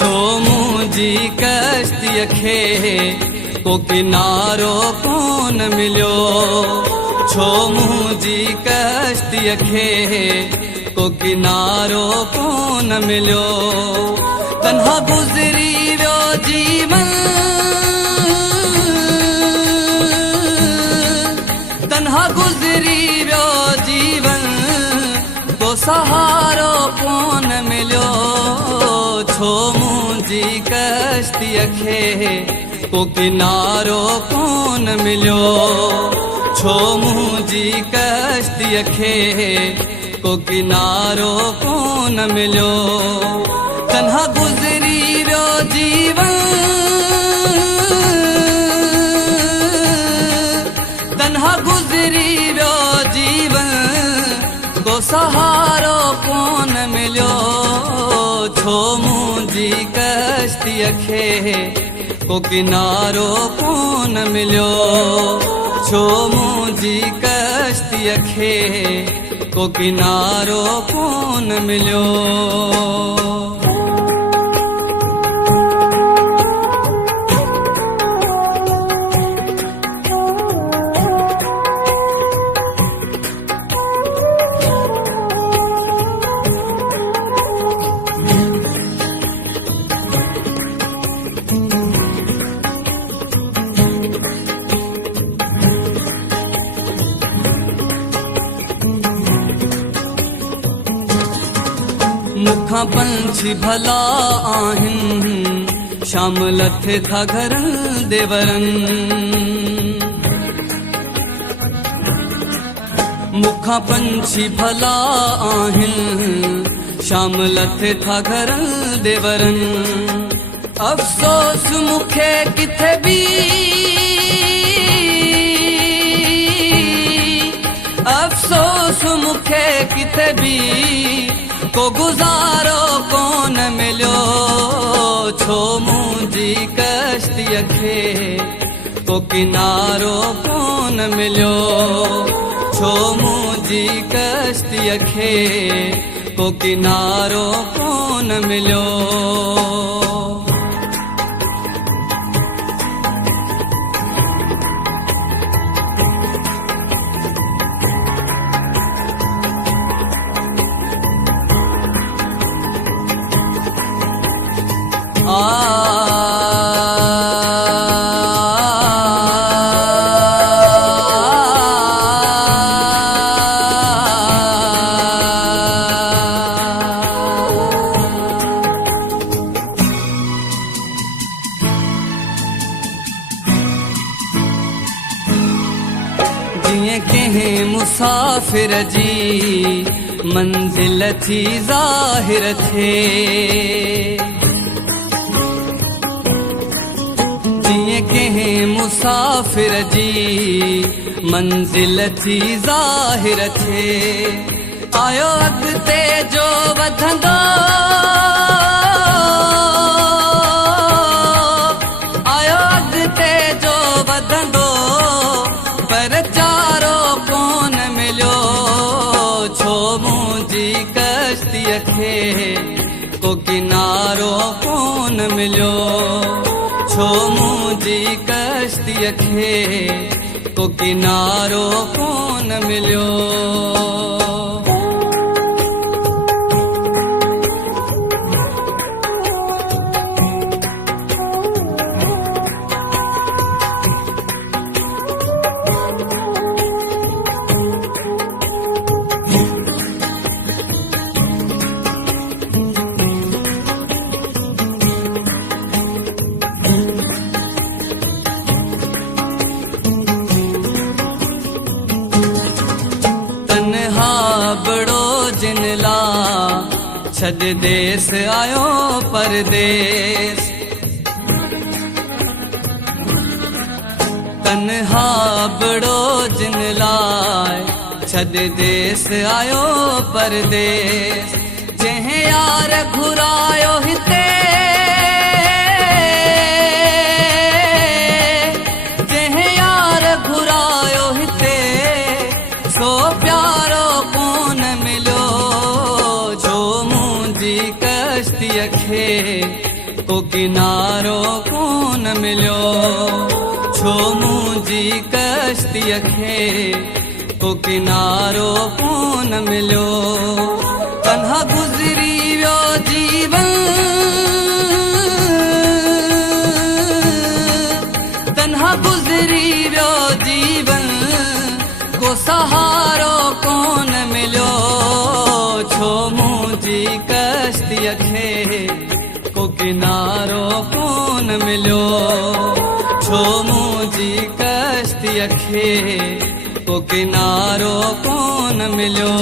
छो मुंहिंजी कश्तीअ खे को किनारो कोन मिलियो, छो मुंहिंजी कश्तीअ खे को किनारो कोन मिलियो। तन्हा गुज़री वियो जीवन, तन्हा गुज़री वियो जीवन, को सहारो कोन मिलियो। छो मुंहिंजी कश्तीअ खे को किनारो कोन मिलियो, छो मुंहिंजी कश्तीअ खे को किनारो कोन मिलियो। तन्हा गुज़री वियो जीवन, तन्हा गुज़री वियो जीवन, को सहारो कोन मिलियो। छो मुंहिंजी कश्तीअ खे को किनारो कोन मिलियो, छो मुंहिंजी कश्तीअ खे को किनारो कोन मिलियो। मुखां पंछी भला आहिनि, शाम लथे था घरनि देवरनि। मुखां पंछी भला आहिनि, शाम लथे था घरनि देवरनि। अफ़सोस मूंखे किथे बि, अफ़सोस मूंखे किथे बि को गुज़ारो कोन मिलियो। छो मुंहिंजी कश्तीअ खे को किनारो कोन मिलियो, छो मुंहिंजी कश्तीअ खे को किनारो कोन मिलियो। जीअं कंहिं मुसाफ़िर जी मंज़िल थी ज़ाहिर थिए, जीअं कंहिं मुसाफ़िर जी मंज़िल थी ज़ाहिर थिए। आयो अॻिते जो वधंदो, आयो अॻिते जो वधंदो, पर चारो कोन मिलियो। छो मुंहिंजी कश्तीअ खे को किनारो कोन मिलियो, छो मुंहिंजी कश्तीअ खे को किनारो कोन मिलियो। बड़ो जिन ला छॾ देस आयो परदेस, तन्हा बड़ो जिन लाइ छॾे देस आयो परदेस जंहिं यार घुरायो हिते जंहिं यार घुरायो हिते सो प्यारो कोन मिलियो जो मुंहिंजी कश्तीअ खे को किनारो कोन मिलियो छो मुंहिंजी कश्तीअ खे को किनारो कोन मिलियो तन्हा गुज़री वियो जीवन तन्हा गुज़री वियो जीवन को सहारो कोन मिलियो छो मुंहिंजी कश्तीअ खे को किनारो कोन मिलियो छो मुंहिंजी कश्तीअ खे को किनारो कोन मिलियो